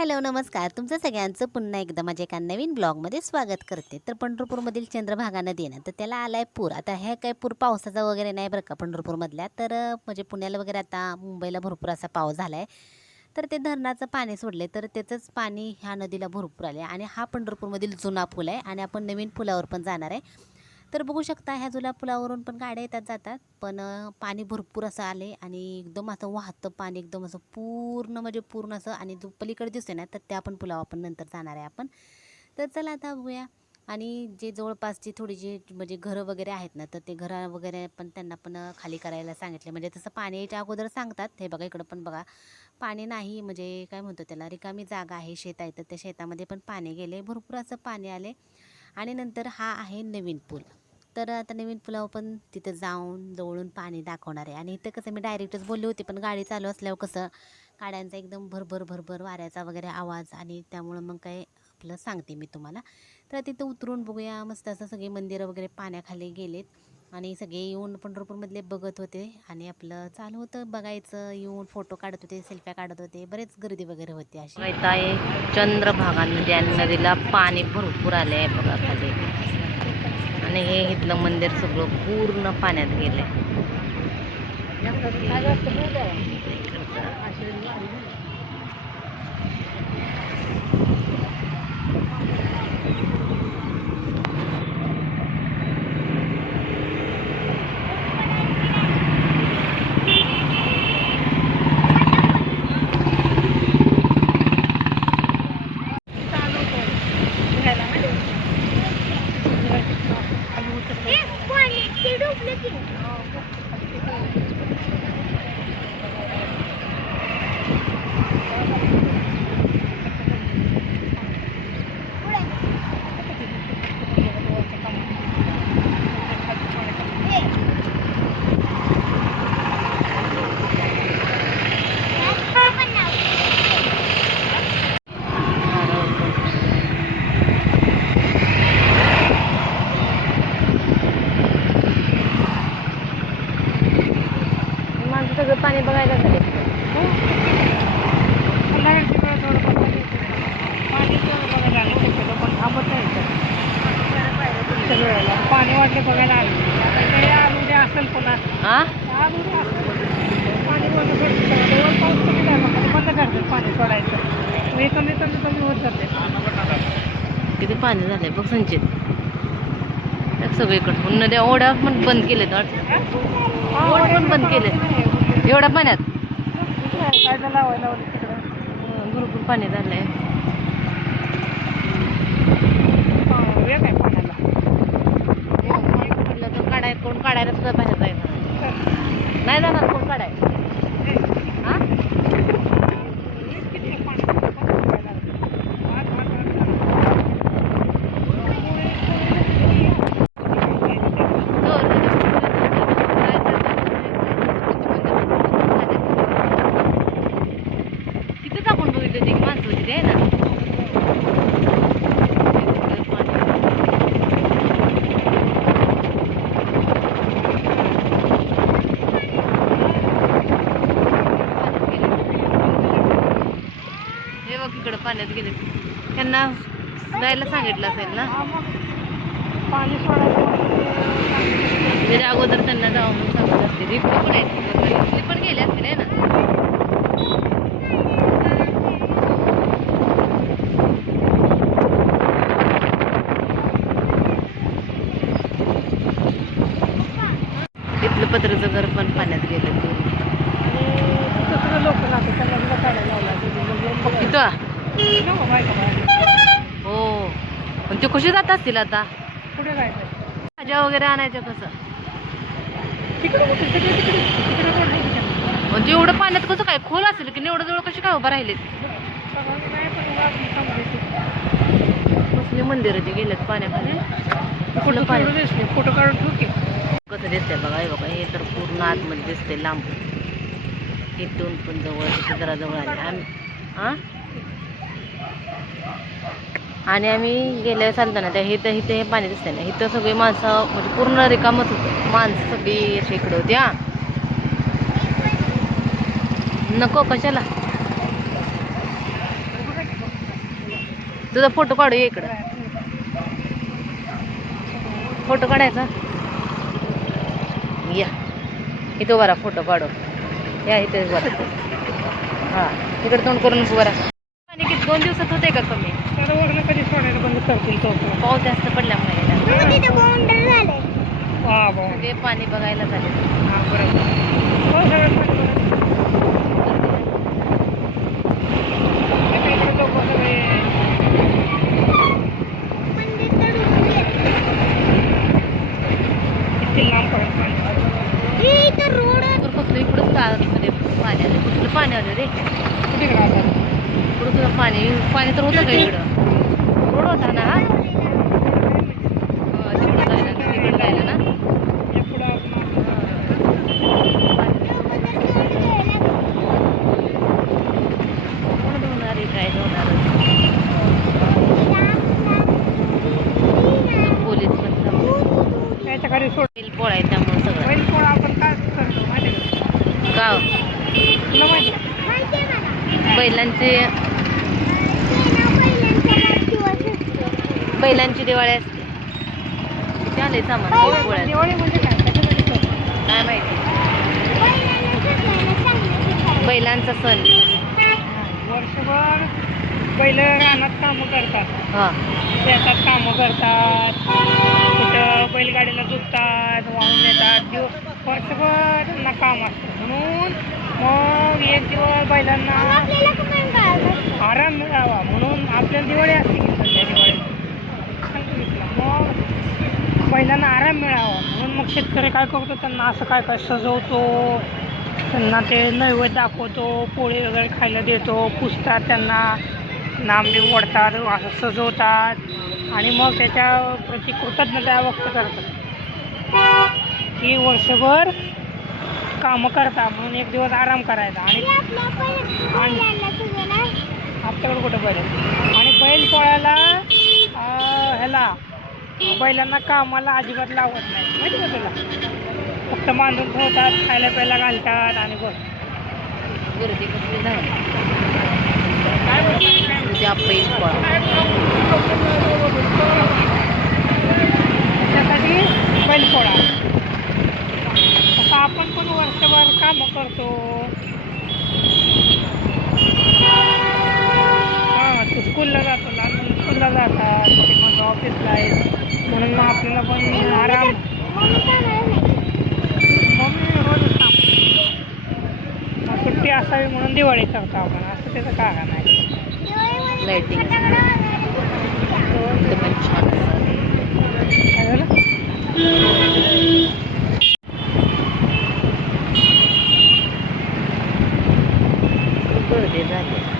Hello नमस्कार. तुमचं सगळ्यांचं पुन्हा एकदा माझ्या एका नवीन ब्लॉगमध्ये स्वागत करते. तर पंढरपूरमधील चंद्रभागा नदी आहे ना तर त्याला आला आहे पूर. आता हे काय पूर पावसाचा वगैरे नाही बरं का पंढरपूरमधल्या. तर म्हणजे पुण्याला वगैरे आता मुंबईला भरपूर असा पाऊस झाला आहे तर ते धरणाचं पाणी सोडले तर त्याचंच पाणी ह्या नदीला भरपूर आले आणि हा पंढरपूरमधील जुना पूल आहे. आणि आपण नवीन पुलावर पण जाणार आहे. तर बघू शकता ह्या जुन्या पुलावरून पण गाड्या येतात जातात. पण पाणी भरपूर असं आले आणि एकदम असं वाहतं पाणी एकदम असं पूर्ण म्हणजे पूर्ण असं आणि जो पलीकडे दिसते ना तर त्या पण पुलावर आपण नंतर जाणार आहे आपण. तर चला आता बघूया. आणि जे जवळपासची थोडी जे म्हणजे घरं वगैरे आहेत ना तर ते घरं वगैरे पण त्यांना पण खाली करायला सांगितले म्हणजे तसं पाण्याच्या अगोदर सांगतात. हे बघा इकडं पण बघा. पाणी नाही म्हणजे काय म्हणतो त्याला रिकामी जागा आहे शेत आहे. तर त्या शेतामध्ये पण पाणी गेले भरपूर असं पाणी आले आणि नंतर हा आहे नवीन पूल. तर आता नवीन पुलावर पण तिथं जाऊन जवळून पाणी दाखवणार आहे. आणि इथं कसं मी डायरेक्टच बोलली होती पण गाडी चालू असल्यावर कसं गाड्यांचा एकदम भरभर भरभर वाऱ्याचा वगैरे आवाज आणि त्यामुळं मग काय आपलं सांगते मी तुम्हाला. तर तिथं उतरून बघूया मस्त असं सगळे मंदिरं वगैरे पाण्याखाली गेलेत. आणि सगळे येऊन पंढरपूरमधले बघत होते आणि आपलं चालू होतं बघायचं. येऊन फोटो काढत होते सेल्फ्या काढत होते. बरेच गर्दी वगैरे होती अशी. आहे चंद्रभागा नदी आणि नदीला पाणी भरपूर आले आहे बघा खाली. आणि हे इथलं मंदिर सगळं पूर्ण पाण्यात गेलंय माझं सगळं पाणी बघायला झाले पाणी वाटले बघायला आले. असेल पुन्हा. हा पाणी बंद पाऊस कमी झाला बंद पाणी सोडायचं. हे कमी कमी कमी होत जाते. किती पाणी झालंय बघ संचित. सगळीकडे. नद्या ओढ्या पण बंद केलेत वाटतं. ओढ पण बंद केले एवढ्या पाण्यात? लावायला लावलं तिकडं भरपूर पाणी झालंय. वेग आहे पाण्याला? म्हटलं तर काढाय कोण काढायला सुद्धा बाहेर जायचं नाही जाणार कोण काढाय हा किती पाणी तिथेच आपण बघितलं ते माणसं होती ते आहे ना हे बघ इकडं पाण्यात गेले. त्यांना जायला सांगितलं असेल ना? पाणी त्याच्या अगोदर त्यांना जावं म्हणून सांगत असते. पण आहेत रिफ्ट पण गेले असतील आहे ना? इथलं पत्राचं घर पण पाण्यात गेलं. दुसरं लोक हो. पण ते कसे जात असतील आता? पुढे जायचं भाज्या वगैरे आणायच्या कसं? कुठे. म्हणजे एवढं पाण्यात कसं काय? खोल असेल की एवढं जवळ कसे काय उभं समजायचं. कसले मंदिर ते गेलेत पाण्याखाली फोटो पाणी? काढून दिसले फोटो काढून ठेवू की. कसं दिसतंय बघा हे बघा हे तर पूर्ण आतमध्ये दिसतंय लांब. इथून पण जवळ जरा जवळ आले. आम्ही हां आणि आम्ही गेल्या चालताना त्या इथं इथे हे पाणी दिसतं ना. इथं सगळी माणसं म्हणजे पूर्ण रिकामच होतं. माणसं सगळी अशी इकडे होती हा. नको कशाला? तुझा फोटो काढू इकडं. फोटो काढायचा? या. इथं बरा फोटो काढू. या इथे बरा हा इकडे तोंड करून बरा आणि पाणी किती दोन दिवसात होते का कमी? तर वरण कधी सोडायला बंद करतील तो? पाऊस जास्त पडल्यामुळे वा सगळे पाणी बघायला झाले. हा बरोबर हो सगळं पाणी पाणी? आलं कुठलं पाणी आलं रे? कुठे पाणी पाणी तर होतं का इकडं? रोड होता ना हा हा, पोळा आहे त्यामुळे सगळं पोळा आपण काय करतो का? आहे? बैलांचे बैलांची दिवाळी असते. किती आले सामान? दिवाळी म्हणजे काय? माहिती? बैलांचा सण. वर्षभर बैल रानात कामं करतात. हा. शेतात कामं करतात. कुठं बैलगाडीला जुटतात वाहून दिवस वर्षभर त्यांना काम असतं. म्हणून मग एक दिवस बैलांना आराम मिळावा. म्हणून आपल्याला दिवाळी असते की सध्या दिवाळी सांगतो मी तुला. मग बैलांना आराम मिळावा. म्हणून मग शेतकरी काय करतो त्यांना असं काय काय सजवतो त्यांना ते नैवेद्य दाखवतो पोळी वगैरे खायला देतो पुसतात त्यांना नामदेव ओढतात असं सजवतात आणि मग त्याच्या प्रति कृतज्ञता व्यक्त करतात. की वर्षभर कामं करता म्हणून एक दिवस आराम करायचा. आणि आपल्याकडे कुठं बैल? आणि बैल पोळ्याला ह्याला बैलांना कामाला अजिबात लावत नाही. माहिती का तुला? फक्त बांधून ठेवतात खायला प्यायला घालतात आणि बस. गर्दी कसली झाली काय पोळा त्यासाठी बैलपोळा तसं आपण पण वर्षभर कामं करतो. हां तू स्कूलला जातो लहान स्कूलला जातात माझं ऑफिसला आहे मग आपल्याला पण आराम. सुट्टी असावी म्हणून दिवाळी करतो आपण. असं त्याचं कारण आहे? लाईटिंग. काय झालं? गर्दी झाली.